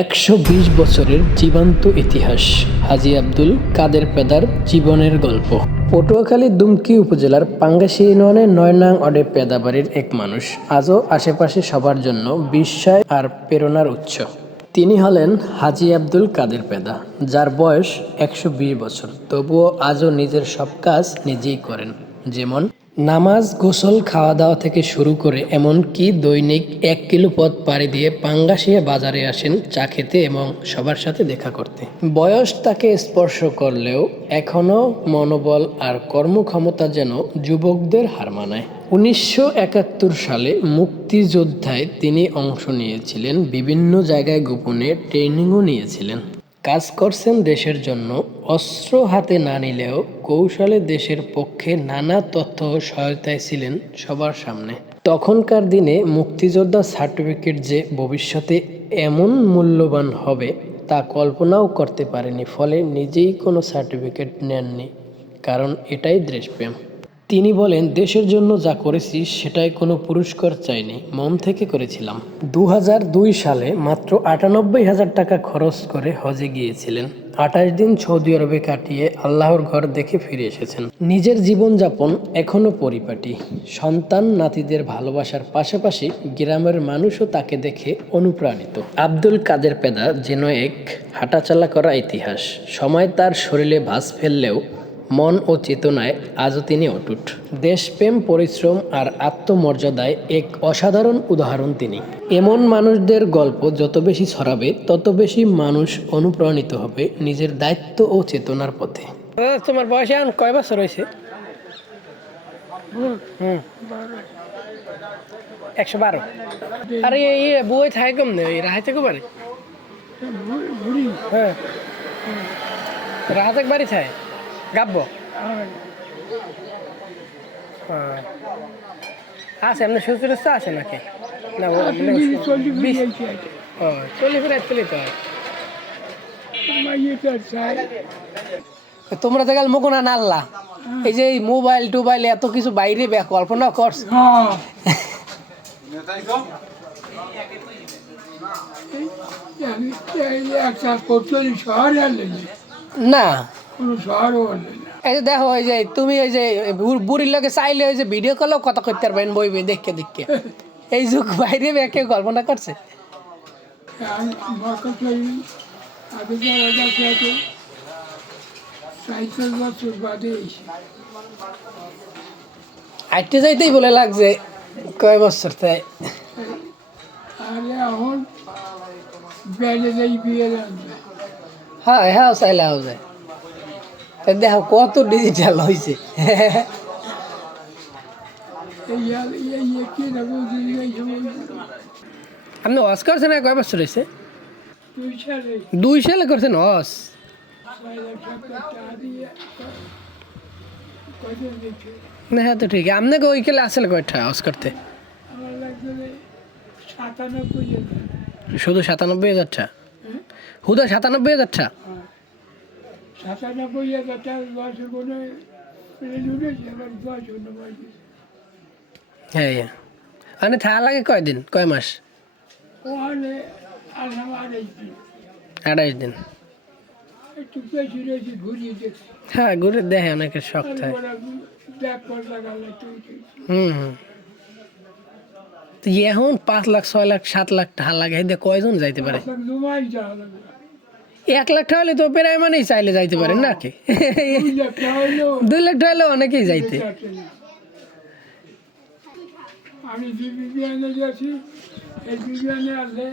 একশো বিশ বছরের জীবন্ত ইতিহাস, হাজি আব্দুল কাদের পেদার জীবনের গল্প। পটুয়াখালী দুমকি উপজেলার পাঙ্গাসী ইউনিয়নের নয়নাং অডে পেদাবাড়ির এক মানুষ, আজও আশেপাশে সবার জন্য বিস্ময় আর প্রেরণার উৎস। তিনি হলেন হাজি আব্দুল কাদের পেদা, যার বয়স একশো বিশ বছর। তবুও আজও নিজের সব কাজ নিজেই করেন, যেমন নামাজ, গোসল খাওয়া দাওয়া থেকে শুরু করে এমনকি দৈনিক এক কিলো পথ পাড়ি দিয়ে পাঙ্গাসিয়া বাজারে আসেন চা খেতে এবং সবার সাথে দেখা করতে। বয়স তাকে স্পর্শ করলেও এখনও মনোবল আর কর্মক্ষমতা যেন যুবকদের হার মানায়। উনিশশো একাত্তর সালে মুক্তিযোদ্ধায় তিনি অংশ নিয়েছিলেন, বিভিন্ন জায়গায় গোপনে ট্রেনিংও নিয়েছিলেন। কাজ করছেন দেশের জন্য, অস্ত্র হাতে না নিলেও কৌশলে দেশের পক্ষে নানা তথ্য সহায়তায় ছিলেন সবার সামনে। তখনকার দিনে মুক্তিযোদ্ধা সার্টিফিকেট যে ভবিষ্যতে এমন মূল্যবান হবে, তা কল্পনাও করতে পারেনি, ফলে নিজেই কোনো সার্টিফিকেট নেননি, কারণ এটাই দেশপ্রেম তিনি বলেন, দেশের জন্য যা করেছি সেটাই কোনো পুরস্কার চাইনি, মন থেকে করেছিলাম। দু সালে মাত্র আটানব্বই হাজার টাকা খরচ করে হজে গিয়েছিলেন। আঠাশ দিন সৌদি আরবে কাটিয়ে আল্লাহর ঘর দেখে ফিরে এসেছেন। নিজের জীবনযাপন এখনও পরিপাটি। সন্তান নাতিদের ভালোবাসার পাশাপাশি গ্রামের মানুষও তাকে দেখে অনুপ্রাণিত। আব্দুল কাদের পেদা যেন এক হাঁটাচলা করা ইতিহাস। সময় তার শরীরে ভাঁজ ফেললেও মন ও চেতনায় আজও তিনি অটুট। দেশপ্রেম পরিশ্রম আর আত্মমর্যাদায় এক অসাধারণ উদাহরণ তিনি। এমন মানুষদের গল্প যত বেশি ছড়াবে তত বেশি মানুষ অনুপ্রাণিত হবে নিজের দায়িত্ব ও চেতনার পথে। তোমার বয়স এখন কয় বছর হয়েছে? হুম। একশো বারো। আরে এই বই থাকে কম নেই রাহাই থেকে পারে হ্যাঁ। রাহাত একবারই থাকে? গাব্ব হ্যাঁ। আছে এমনি সুস্থ টুস্থ আছে নাকি না ও চল্লিশ চলি তো তোমরা তো গেল মুকুনা নাল্লা এই যে মোবাইল টোবাইল এত কিছু বাইরে বে- কল্পনা করছ না কোনো শহরও না এই যে দেখো ওই যে তুমি ওই যে বুড়ির লোকে চাইলে ওই যে ভিডিও কলেও কথা করতে পারবেন বইবে দেখকে দেখকে এই যুগ বাইরে কেউ কল্পনা করছে? আইটে যাইতেই বলে লাগছে কয় বছর তাই? এখন হ্যাঁ হ্যাঁ চাইলে হও যায়। দেখো কত ডিজিটাল হয়েছে আপনি হস করছেন কয় বছর হয়েছে দুই সালে করছেন দিচ্ছে না হ্যাঁ তো ঠিক। আপনাকে ওই কেলে আসলে কয়টা হস করতে শুধু সাতানব্বই হাজারটা? হুদা সাতানব্বই হাজারটা? সাতানব্বই উঠেছে এবার দশ হ্যাঁ থাকা লাগে কয়দিন কয় মাস ওখানে আড়াইশ দিন আড়াইশ দিন একটু বেশি রয়েছে ঘুরিয়ে দেখছি হ্যাঁ ঘুরে দেখে অনেকের শখ থাকে তো হুম হুম তো এখন পাঁচ লাখ ছয় লাখ সাত লাখ টাকা লাগে কয়জন যাইতে পারে এক লাখ টাকা হলে তো প্রায় মানেই চাইলে যাইতে পারেন দুই লাখ দুই লাখ টাকা হলে অনেকেই যাইতে। আমি যে বিজ্ঞানে গেছি এই বিজ্ঞানে আসলে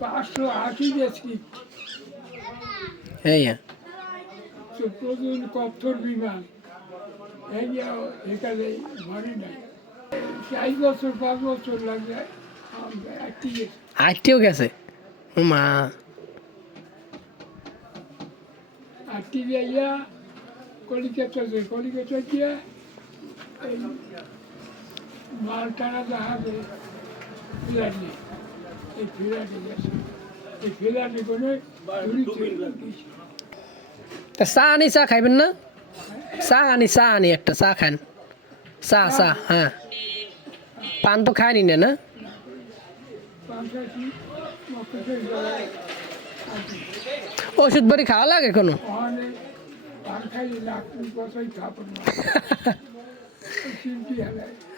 পাঁচশো আশি গেছি হ্যাঁ প্রচুর কপ্তর বিমান। এই এখানে নাই। চার বছর পাঁচ বছর লাগবে। আটটিও গেছে? ও মা আটটি যাইয়া কলিকাতা যে কলিকাতা গিয়া এই মাল টানা জাহাজে ফিরানি এই ফিরানি গেছে এই ফিরানি কোনো তা চা আনি চা খাইবেন না? চা আনি চা আনি একটা চা খান। চা চা হ্যাঁ। পান তো খায়নি না না? ওষুধ বাড়ি খাওয়া লাগে কোনো?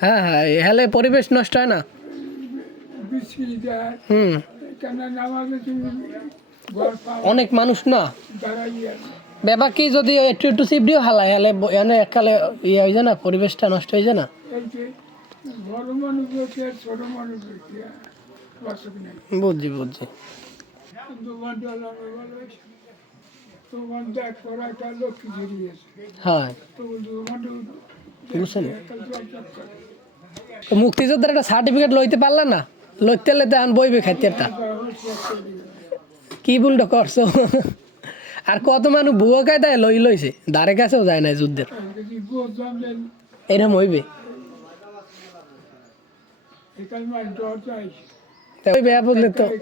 হ্যাঁ হ্যাঁ হেলে পরিবেশ নষ্ট হয় না? হুম। অনেক মানুষ না? বেবা কি, যদি একটু একটু চিপড়িও হালায়, হেলে এনে এককালে ইয়ে হয়ে যায় না, পরিবেশটা নষ্ট হয়ে যায় না? বুঝছি বুঝছি। মুক্তিযোদ্ধার একটা সার্টিফিকেট লইতে পারলা না? লইতে লইতে আন বইবে খাইতে কি ভুলটা করছ? আর কত মানুষ বুয়ো কায়দায় লই লইছে? দাঁড়ে কাছেও যায় না যুদ্ধের। এরকম হইবে। এখানে মানে ডর চাই তা ওই বেয়া বললে তো মানে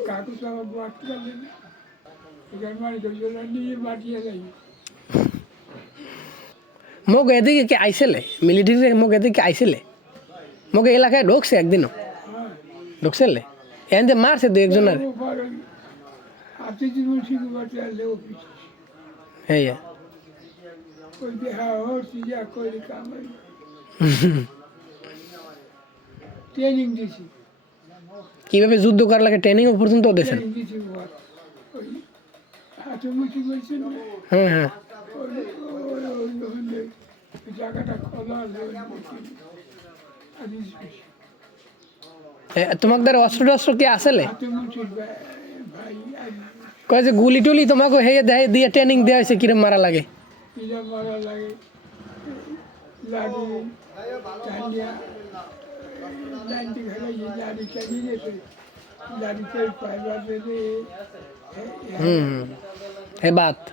মোক এদিকে কি আইছিলে? মিলিটারি মোক এদিকে আইছিলে? মোক এলাকায় ঢুকছে একদিনও ঢুকছিলে? এন যে মারছে দু একজন আর হ্যাঁ ট্রেনিং দিছি। কীভাবে যুদ্ধ করার লাগে? ট্রেনিং পর্যন্ত দিয়েছেন ট্রেনিং দিছি বাবা। ওই হাতে মুঠি বলছেন না? হ্যাঁ হ্যাঁ। ওই ওই ওই ওখানে ওই জায়গাটা খোলা আছে ওই মুঠি আদি এ, তোমাদের অস্ত্র টস্ত্র কি আসলে? হাতে মুঠি ভাই আদি কয় যে গুলি টুলি তোমাকে হেয়ে দেয় দিয়ে ট্রেনিং দেওয়া হয়েছে কিরম মারা লাগে? পিজা মারা লাগে? जानती ये चली चल पाए बात है। बात।